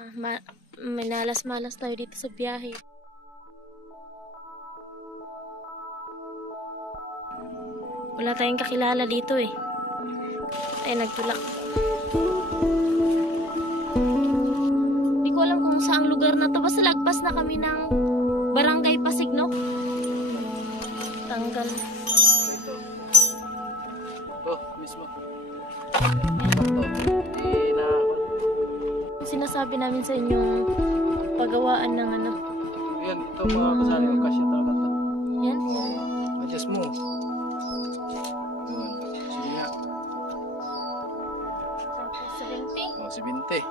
May malas tayo dito sa biyahe. Wala tayong kakilala dito eh. Ay, nagtulak. Hindi ko alam kung saang lugar na to. Basta lagpas na kami ng Barangay Pasig, no? Tanggal. Ito. Ito, mismo. Sinasabi namin sa inyong paggawaan ng ano. Yan, ito mga kasali yung kasya talaga ito. Yan? Adjust mo. Yun. Sige nga. Sa 20? O, si Binte.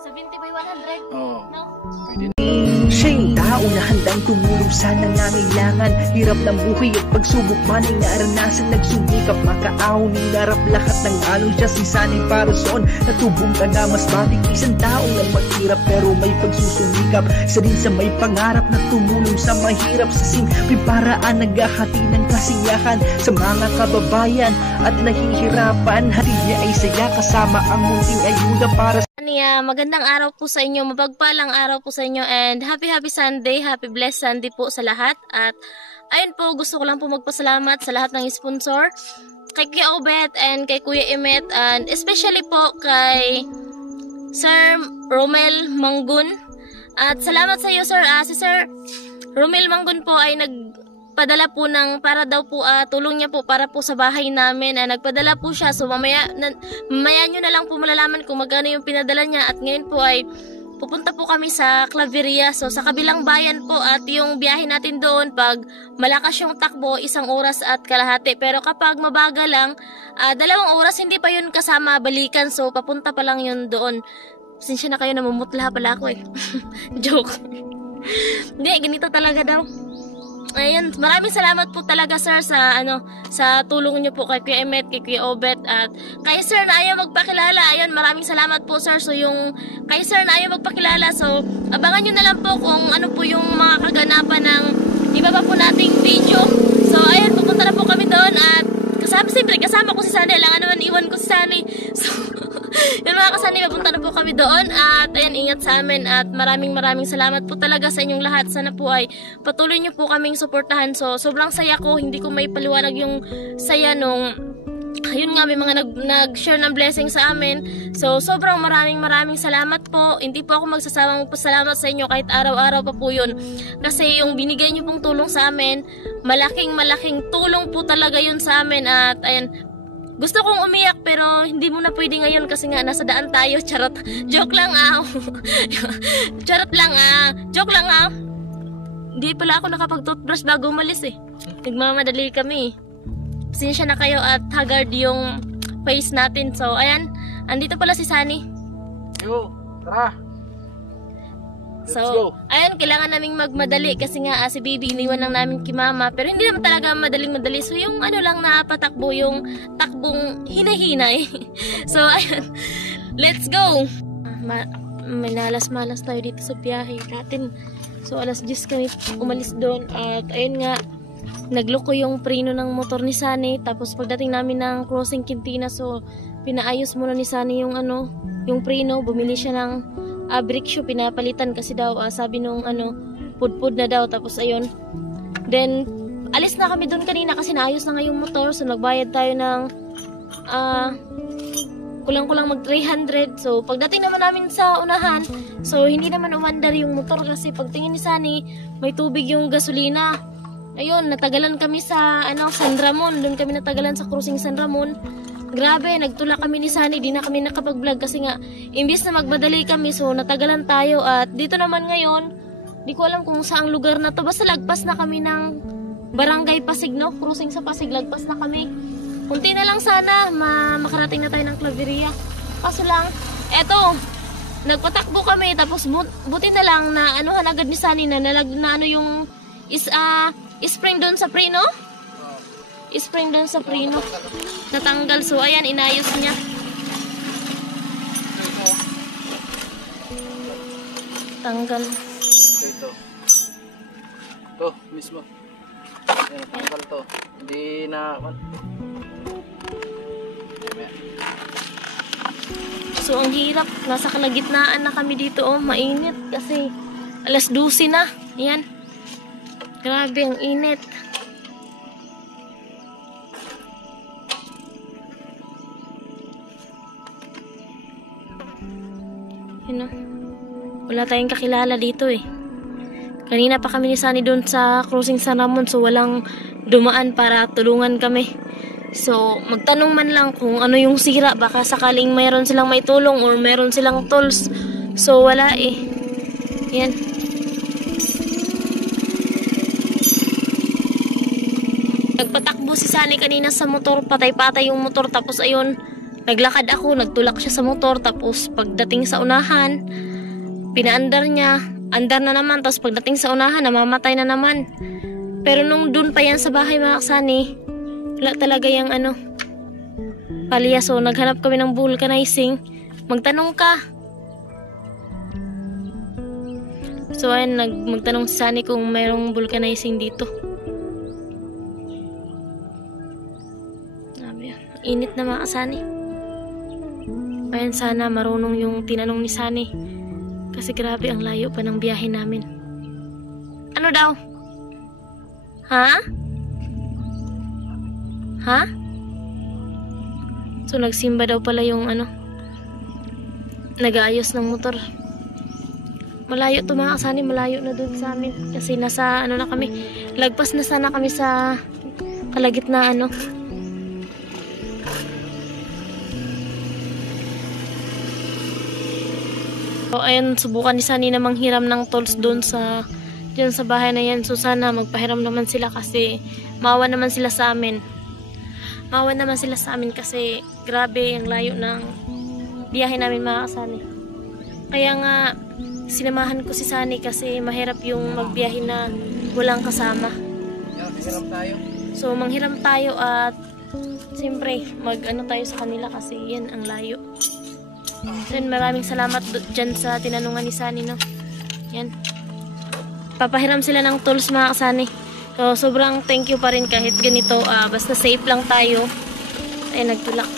Sa 20 by 100? Oo. No? Pwede na. Siya yung tao na handang tumulong sa nangangailangan. Hirap ng buhay at pagsubok man ay naranasan. Nagsumikap makaahon, hinarap lahat ng alon. Siya si Sanay Parason, natubong ka na mas matik. Isang taong lang maghirap pero may pagsusumikap. Isa din sa may pangarap na tumulong sa mahirap. Sa simpleng paraan naghahati ng kasiyahan sa mga kababayan at nahihirapan. Hatid niya ay saya kasama ang munting ayuda para sa magandang araw po sa inyo, mapagpalang araw po sa inyo, and happy Sunday, happy blessed Sunday po sa lahat. At ayun po, gusto ko lang po magpasalamat sa lahat ng sponsor, kay Kuya Obet and kay Kuya Emet, and especially po kay Sir Romel Manggun. At salamat sa iyo, sir. Si Sir Romel Manggun po ay nagpadala po ng para daw po tulong niya po para po sa bahay namin. Nagpadala po siya, so mamaya nyo na lang po malalaman kung magkano yung pinadala niya. At ngayon po ay pupunta po kami sa Claveria, so sa kabilang bayan po. At yung biyahe natin doon, pag malakas yung takbo, 1 oras at kalahati. Pero kapag mabagal lang, 2 oras, hindi pa yun kasama balikan, so papunta pa lang yun doon. Pasensya na kayo, namumutla pala ako eh. Joke. Hindi, ganito talaga daw. Ayun, maraming salamat po talaga, sir, sa tulong niyo po kay Kuya Emet, kay Kuya Obet, at kay sir na ayaw magpakilala. Ayun, maraming salamat po, sir. So yung kay sir na ayaw magpakilala, so abangan niyo na lang po kung ano po yung mga kaganapan ng iba pa po nating video. So ayun, pupunta na po kami doon, at kasama ko si Sunny. Alangan naman iwan ko si Sunny. So yun mga kasani, papunta na po kami doon. At ayan, ingat sa amin. At maraming salamat po talaga sa inyong lahat. Sana po ay patuloy nyo po kaming suportahan. So sobrang saya ko. Hindi ko may paliwanag yung saya nung ayun nga, may mga nag-share ng blessing sa amin. So sobrang maraming salamat po. Hindi po ako magsasawang magpasalamat sa inyo kahit araw-araw pa po yun. Kasi yung binigay nyo pong tulong sa amin, malaking tulong po talaga yun sa amin. At ayan, gusto kong umiyak pero hindi mo na pwede ngayon kasi nga nasa daan tayo. Charot. Joke lang Charot lang Joke lang Hindi pala ako nakapag-toothbrush bago umalis eh. Nagmamadali kami. Pasensya na kayo at haggard yung face natin. So ayan, andito pala si Sunny. Yo, tara. So, ayun, kailangan naming magmadali kasi nga si Baby iniwan lang namin kay Mama. Pero hindi naman talaga madaling-madali. So, yung ano lang na patakbo, yung takbong hinahinay. So, ayun, let's go! May malas tayo dito sa biyahe natin. So, alas 10 kami umalis doon. At ayun nga, nagloko yung preno ng motor ni Sunny. Tapos pagdating namin ng crossing Quintina, so pinaayos muna ni Sunny yung yung preno. Bumili siya ng brake shoe, pinapalitan kasi daw sabi nung pudpud na daw. Tapos ayun, then alis na kami doon kanina kasi naayos na nga yung motor. So nagbayad tayo ng kulang-kulang mag 300. So pagdating naman namin sa unahan, so hindi naman umandar yung motor kasi pagtingin ni Sunny may tubig yung gasolina. Ayun, natagalan kami sa San Ramon. Doon kami natagalan sa crossing San Ramon. Grabe, nagtulak kami ni Sunny. Di na kami nakapag-vlog kasi nga imbis na magmadali kami, so natagalan tayo. At dito naman ngayon, di ko alam kung saang lugar na to. Basta lagpas na kami ng Barangay Pasig, no? Crossing sa Pasig, lagpas na kami. Kunti na lang sana makarating na tayo ng Claveria. Kaso lang, eto, nagpatakbo kami. Tapos buti na lang na anuhan agad ni Sunny na yung spring doon sa preno. Spring doon sa preno. Natanggal. So ayan, inayos niya. Tanggal. Ito. Ito, mismo. Ayan, tanggal to. Hindi na So, ang hirap. Nasa kalagitnaan na kami dito. Oh, mainit kasi alas 12 na. Ayan. Grabe, ang init. Yan, oh. Wala tayong kakilala dito eh. Kanina pa kami ni Sunny doon sa crossing San Ramon, so walang dumaan para tulungan kami. So, magtanong man lang kung ano yung sira, baka sakaling mayroon silang may tulong or mayroon silang tools. So, wala eh. Yan. Nagpatakbo si Sunny kanina sa motor, patay-patay yung motor, tapos ayun, naglakad ako, nagtulak siya sa motor, tapos pagdating sa unahan, pinaandar niya. Andar na naman, tapos pagdating sa unahan, namamatay na naman. Pero nung dun pa yan sa bahay mga kasani, wala talaga yung ano, palya. So, naghanap kami ng vulcanizing. Magtanong ka. So, ayun, magtanong si Sunny kung mayroong vulcanizing dito. Init na mga kasani. Ayun, sana marunong yung tinanong ni Sunny. Kasi grabe ang layo pa ng biyahe namin. Ano daw? Ha? Ha? So nagsimba daw pala yung ano, nag-aayos ng motor. Malayo to mga kasani, malayo na dun sa amin. Kasi nasa ano na kami, lagpas na sana kami sa kalagitnaan, no? So, ayun, subukan ni Sunny na manghiram ng tools doon dyan sa bahay na yan. So, sana magpahiram naman sila kasi maawa naman sila sa amin. Maawa naman sila sa amin kasi grabe ang layo ng biyahe namin mga kasani. Kaya nga, sinamahan ko si Sunny kasi mahirap yung magbiyahe na walang kasama. Manghiram tayo. So, manghiram tayo at siyempre, mag-ano tayo sa kanila kasi yan ang layo. Then, maraming salamat dyan sa tinanungan ni Sunny, no? Yan. Papahiram sila ng tools mga kasani. So, sobrang thank you pa rin kahit ganito. Basta safe lang tayo. Ay, nagtulak.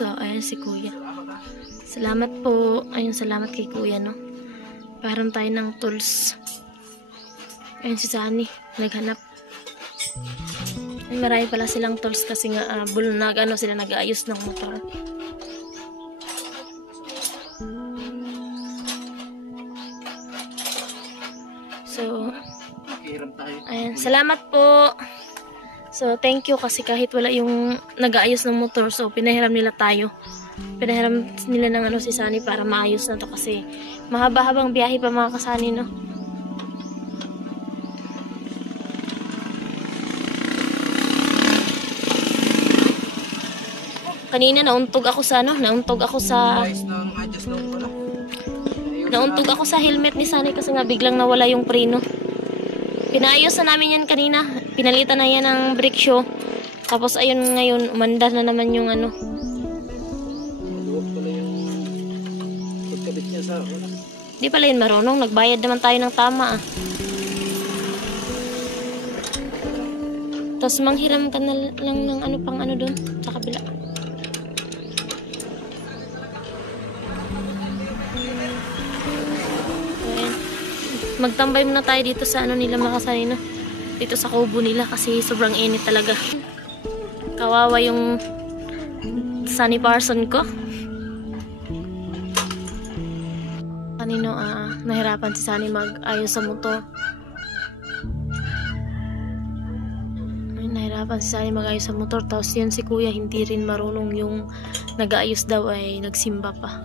So, ayun si Kuya. Salamat po. Ayun, salamat kay Kuya, no? Param tayo ng tools. Ayun si Sunny. Naghanap. Ayun, marami pala silang tools kasi nga sila nag-aayos ng motor. So, ayun, salamat po. So, thank you kasi kahit wala yung nag-aayos ng motor, so pinahiram nila tayo. Pinahiram nila ng si Sunny para maayos na to kasi mahaba-habang biyahe pa mga kasani, no? Kanina nauntog ako sa nauntog ako sa helmet ni Sunny kasi nga biglang nawala yung preno. Pinaayos na namin yan kanina. Pinalitan na yan ng brake shoe. Tapos ayun ngayon, umandar na naman yung ano. Di pala yun marunong. Nagbayad naman tayo ng tama Tapos manghiram ka na lang ng pang doon sa kabila. Magtambay muna tayo dito sa nila mga kasani, no? Dito sa kubo nila kasi sobrang init talaga. Kawawa yung Sunny Parson ko. Kanino nahirapan si Sunny mag-ayos sa motor. Nahirapan si Sunny mag-ayos sa motor. Tapos yun si Kuya hindi rin marunong yung nag-aayos daw ay nagsimba pa.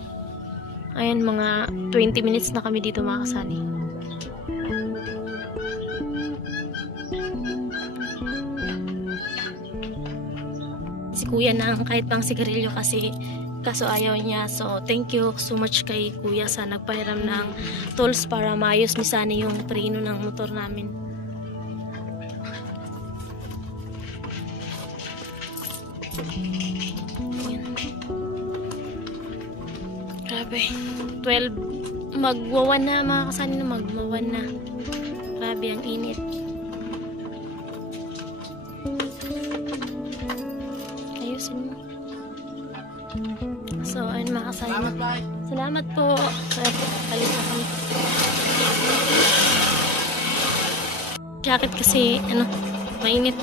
Ayan, mga 20 minutes na kami dito mga kasani. Si Kuya na kahit pang sigarilyo kasi kaso ayaw niya. So thank you so much kay kuya sa nagpahiram ng tools para maayos ni Sunny yung preno ng motor namin. Ayan. Grabe, 12 magwawan na mga kasani na, magwawan na. Grabe ang init. Ayusin mo. So ayun mga kasani. Salamat po. Kalit na kami. Jacket kasi mainit.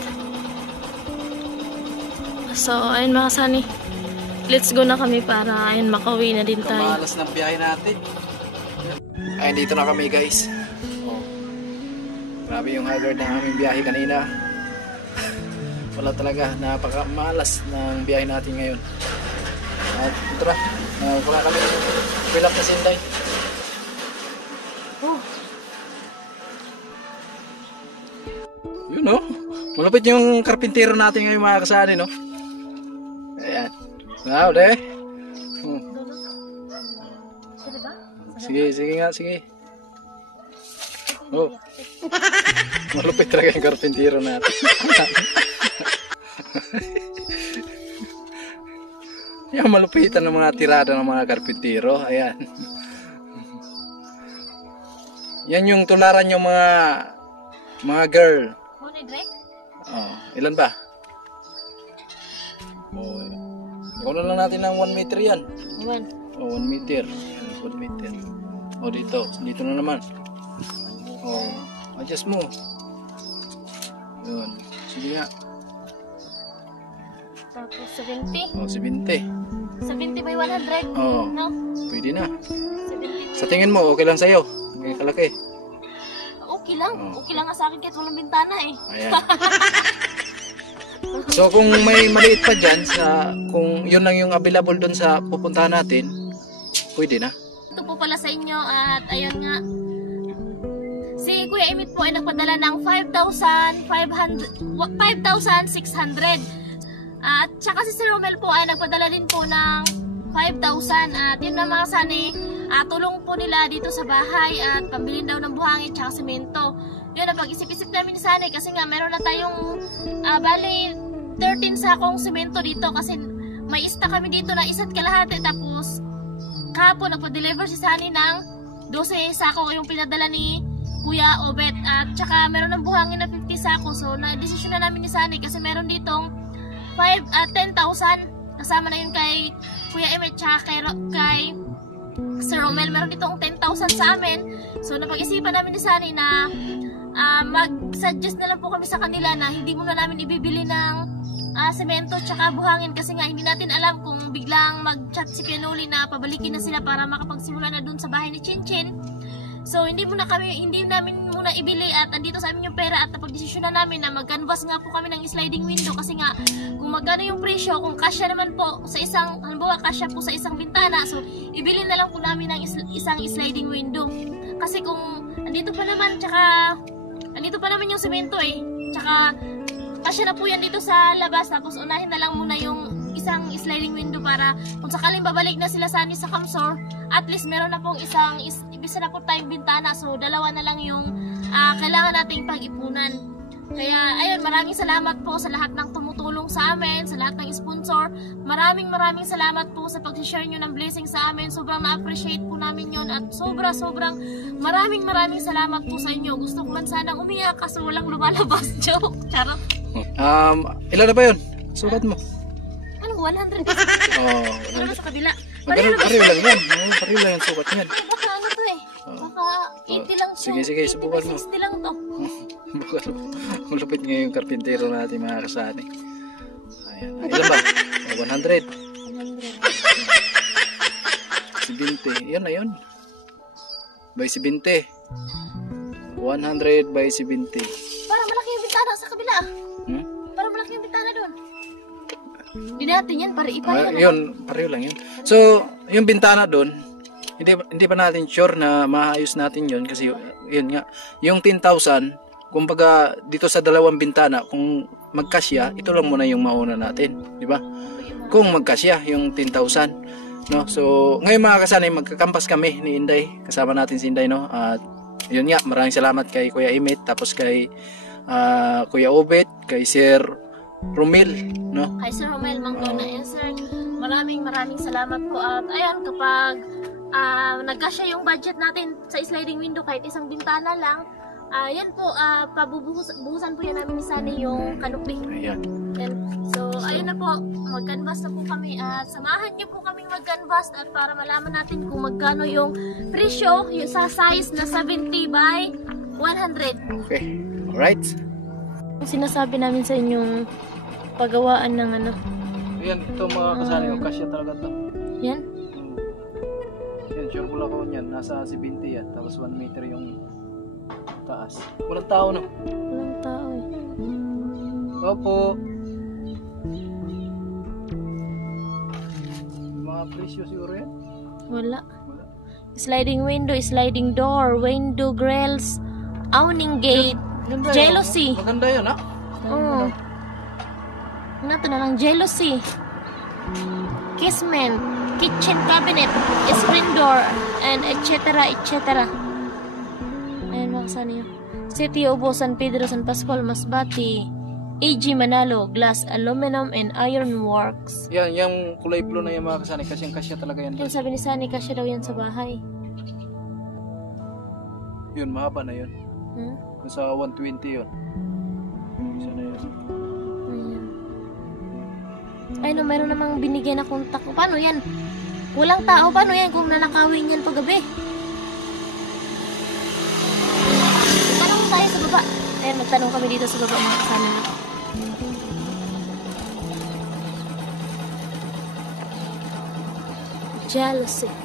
So ayun mga kasani. Let's go na kami para ayun makauwi na din tayo. Malas ng biyahe natin. Ayun, dito na kami guys. Oh. Grabe yung haggard ng aming biyahe kanina. Wala talaga, napakamalas ng biyahe natin ngayon. At ito na, wala kami fill up na Sinday. Oh. Yun no, malapit yung karpintero natin ngayon mga kasani no. Ayan. Now, de. Sige, sige nga, sige. Oh. Malupit talaga yung karpintero natin. Yung malupitan ng mga tirada ng mga karpintero. Ayan. Yan yung tularan yung mga girl. Oh, ilan ba? Oh, ikunan lang natin ng 1 meter yan. 1. Oh, 1 meter. 1 meter. Oh, dito na naman. Oh, adjust mo. Yun. Sige nga. Tapos 70. Oh, 70. 70 by 100. Oh, no? pwede na. 70. Sa tingin mo, okay lang sa'yo? Okay, kalaki. Okay lang. Okay lang nga sa akin kahit walang bintana eh. Ayan. So kung may maliit pa dyan, kung yun lang yung available doon sa pupuntahan natin, pwede na. Ito po pala sa inyo at ayun nga. Si Kuya Emit po ay nagpadala ng 5,600. At saka si Sir Romel po ay nagpadala din po ng 5,000. At yun na mga sani, tulong po nila dito sa bahay at pambilin daw ng buhangin tsaka semento. Yun na pag-isip-isip namin ni Sunny kasi nga meron na tayong bali 13 sakong semento dito kasi may ista kami dito na 1 kalahati tapos kahapon nagpa-deliver si Sunny ng 12 sako yung pinadala ni Kuya Obet at saka meron ng buhangin na 50 sako. So na-desisyon na namin ni Sunny kasi meron ditong 10,000 kasama na yun kay Kuya Emmet tsaka kay Sir Romel. Meron ditong 10,000 sa amin. So napag-isipan namin ni Sunny na mag-suggest na lang po kami sa kanila na hindi muna namin ibibili ng semento tsaka buhangin kasi nga hindi natin alam kung biglang mag-chat si Pianoli na pabalikin na sila para makapagsimula na dun sa bahay ni Chinchin. So hindi namin muna ibili at andito sa amin yung pera at napag-desisyon na namin na mag-canvas nga po kami ng sliding window kasi nga kung magkano yung presyo, kung kasya naman po sa isang, halimbawa kasya po sa isang bintana, so ibili na lang po namin ng isang sliding window. Kasi kung andito pa naman yung semento eh, tsaka kasya na po yan dito sa labas tapos unahin na lang muna yung isang sliding window para kung sakaling babalik na sila sa Kamsor, at least meron na pong isa na po tayong bintana, so dalawa na lang yung kailangan nating pag-ipunan. Kaya ayun, maraming salamat po sa lahat ng tumutulong sa amin, sa lahat ng sponsor. Maraming salamat po sa pag-share nyo ng blessing sa amin. Sobrang na-appreciate po namin yon at sobrang maraming salamat po sa inyo. Gusto ko man sanang umiyak kaso walang lumalabas. Joke. Charot. Ilan na ba yun? Sukat mo. Ano, 100? Oh, Ano sa kabila? Pariw lang yan. Pariw lang yung sukat yan. Baka ano to eh. Baka 80 lang to. Sige, subukan mo. 60 lang to. Malupit nga yung karpintero natin mga kasani. Ayan. Ilan ba? 100. 70. Yan na yun. By 70. 100 by 70. Parang malaki yung bintana sa kabila. Parang malaki yung bintana doon. Hindi natin yan, para ipahin. Yun, pareho lang yun. So, yung bintana doon, hindi pa natin sure na maayos natin yun kasi yun nga, yung 10,000, kumbaga dito sa dalawang bintana, kung magkasya, ito lang muna yung mauna natin, di ba? kung magkasya yung 10,000, no? So ngayon mga kasanay, magkakampas kami ni Inday, kasama natin si Inday, no? At yun nga, maraming salamat kay Kuya Imit, tapos kay Kuya Obet, kay Sir Romel, no? Kay Sir Romel Mangona. Yes, sir. Maraming salamat po. At ayan, kapag nagkasya yung budget natin sa sliding window, kahit isang bintana lang, yan po, pabubuhusan po yan namin ni Sunny yung canopy. Ayan. So, ayun na po, mag-canvas na po kami at samahan niyo po kami mag-canvas at para malaman natin kung magkano yung presyo, yung sa size na 70 by 100. Okay, alright. Sinasabi namin sa inyong paggawaan ng ano. Ayan, ito mga kasanay, kasya talaga to. Yan? Yan, sure pula ko yan, nasa 70 yan, tapos 1 meter yung taas. Walang tao, no? Walang tao eh. Opo. Mga presyo siguro yan? Wala. Sliding window, sliding door, window grills, awning gate, Ganda yun. jealousy. Maganda yan, ha? Oo. Nato na lang, jealousy. Casement, kitchen cabinet, screen door, and etc. etc. Ayan mga kasana yun. City Obo, San Pedro, San Pascual, Masbati, AG Manalo, Glass, Aluminum, and Iron Works. Yan, yung kulay blue na yung mga kasanay, kasya talaga yan. Yung sabi ni Sunny, kasya daw yan sa bahay. Yun, mahaba na yun. Hmm? Nasa 120 yun. Isa na yun. Ayan. Ay no, meron namang binigyan na kontak. Paano yan? Walang tao. Paano yan kung nanakawin yan paggabi? Tanong tayo sa baba. Ayan, magtanong kami dito sa baba mga kasama. Jealousy. Ang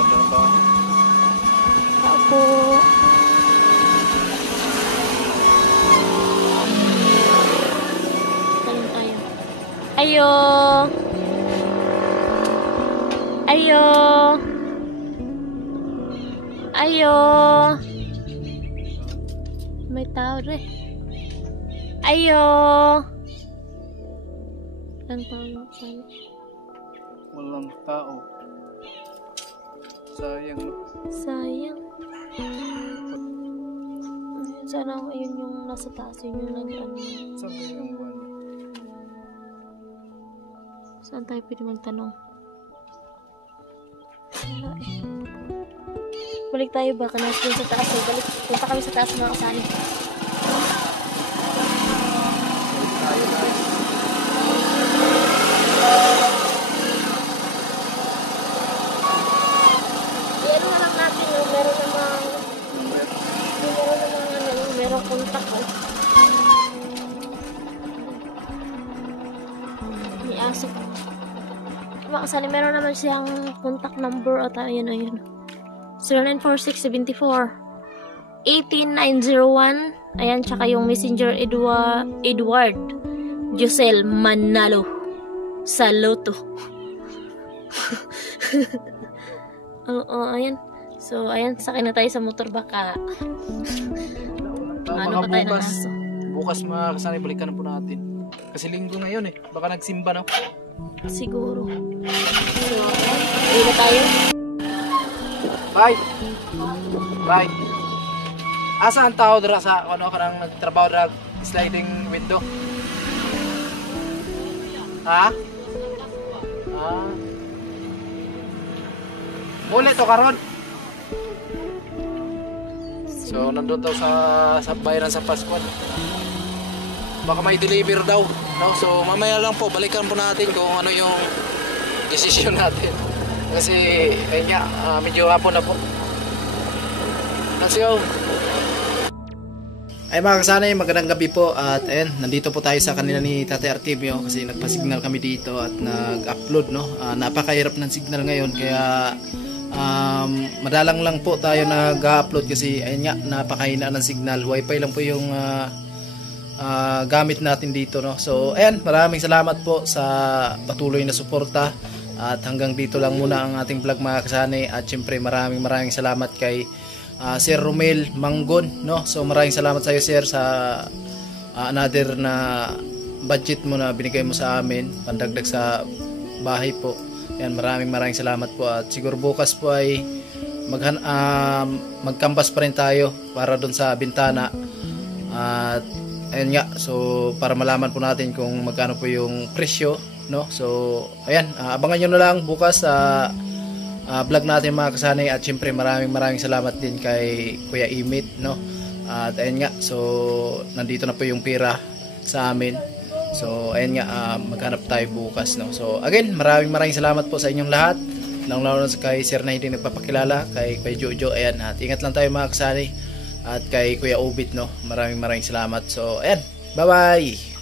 ganda ng bahay. Tao po. Tanong tayo. Ayo. Ayo. Ayo. May tao rin. Ayo. Ang tao tayo. Walang tao. Sayang, no? Sayang. Sana ayun yung nasa taas, yun yung nag-ano. Saan ba yung buwan? Saan tayo pwede magtanong? Wala eh. Balik tayo baka natin sa taas. Balik, punta kami sa taas mga kasali. Iyan na lang natin yung meron namang meron kontak ko. May aso. Makasali, meron naman siyang contact number at ayun. 094674-18901. Ayan, tsaka yung messenger Edward Josel Manalo Saluto. Oo, ayan. So, ayan, sakay na tayo sa motor baka. Ano ba tayo ng aso? Bukas mga kasanay, balikan na po natin. Kasi linggo ngayon eh. Baka nagsimba na. Siguro. So, ayan. Uwi na tayo. Bye! Bye! Asa ang tao dira sa ano ka nang nagtrabaho dira sliding window? Ha? Ah. Muli to karon. So nandun daw sa bayan sa Pascual. Baka may deliver daw, no? So mamaya lang po balikan po natin kung ano yung decision natin. Kasi ayun nga, medyo hapon na po. Let's go. Ay mga kasanay, magandang gabi po at ayun, nandito po tayo sa kanila ni Tatay Artemio kasi nagpa-signal kami dito at nag-upload, no? Napakahirap ng signal ngayon kaya madalang lang po tayo nag-upload kasi ayun nga, napakahina ng signal. Wifi lang po yung gamit natin dito, no? So ayan, maraming salamat po sa patuloy na suporta at hanggang dito lang muna ang ating vlog mga kasanay at syempre maraming salamat kay Sir Romel Manggon, no? So maraming salamat sa iyo sir sa another na budget mo na binigay mo sa amin, pandagdag sa bahay po. Yan, maraming salamat po. At siguro bukas po ay magkampas pa rin tayo para doon sa bintana. At ayun nga, so para malaman po natin kung magkano po yung presyo, no? So ayan, abangan nyo na lang bukas sa vlog natin mga kasanay. At syempre maraming salamat din kay Kuya Imit, no? At ayun nga, so nandito na po yung pira sa amin. So ayun nga, maghanap tayo bukas, no? So again, maraming salamat po sa inyong lahat, lalo na kay Sir na hindi nagpapakilala, kay Jojo. Ayan, at ingat lang tayo mga kasanay. At kay Kuya Obit, no? Maraming salamat. So ayan, bye bye.